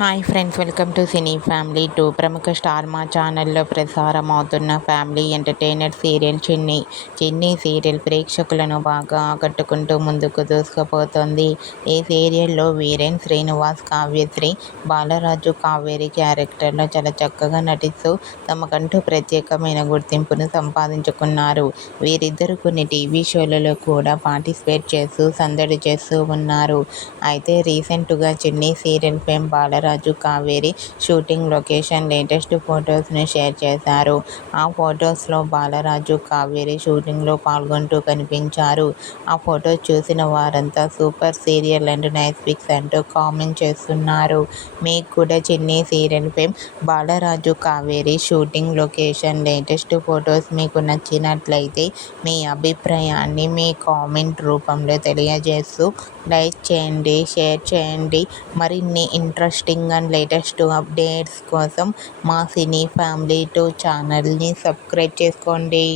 Hi friends, welcome to cine family 2. ప్రముఖ star మా ఛానల్లో ప్రసారం అవుతున్న ఫ్యామిలీ ఎంటర్టైనర్ సీరియల్ చిన్ని సీరియల్ ప్రేక్షకులను బాగా ఆకట్టుకుంటూ ముందుకు దూసుకుపోతోంది. ఈ సీరియల్లో వీరేన్ శ్రీనివాస్, కావ్యశ్రీ, బాలరాజు, కావేరి క్యారెక్టర్లో చాలా చక్కగా నటిస్తూ తమకంటూ ప్రత్యేకమైన గుర్తింపును సంపాదించుకున్నారు. వీరిద్దరూ కొన్ని టీవీ షోలలో కూడా పార్టిసిపేట్ చేస్తూ సందడి చేస్తూ ఉన్నారు. అయితే రీసెంట్గా Chinni serial fame Balaraju, Kaveri shooting location latest ఫొటోస్ను షేర్ చేశారు. ఆ ఫొటోస్లో బాలరాజు, కావేరి షూటింగ్లో పాల్గొంటూ కనిపించారు. ఆ ఫొటోస్ చూసిన వారంతా super serial and nice pics అంటూ కామెంట్ చేస్తున్నారు. మీకు కూడా Chinni serial fame Balaraju, Kaveri shooting location latest photos మీకు నచ్చినట్లయితే మీ అభిప్రాయాన్ని మీ కామెంట్ రూపంలో తెలియజేస్తూ లైక్ చేయండి, షేర్ చేయండి. మరిన్ని ఇంట్రెస్టింగ్ అండ్ లేటెస్ట్ అప్డేట్స్ కోసం మా సినీ ఫ్యామిలీ 2 ఛానల్ని సబ్స్క్రైబ్ చేసుకోండి.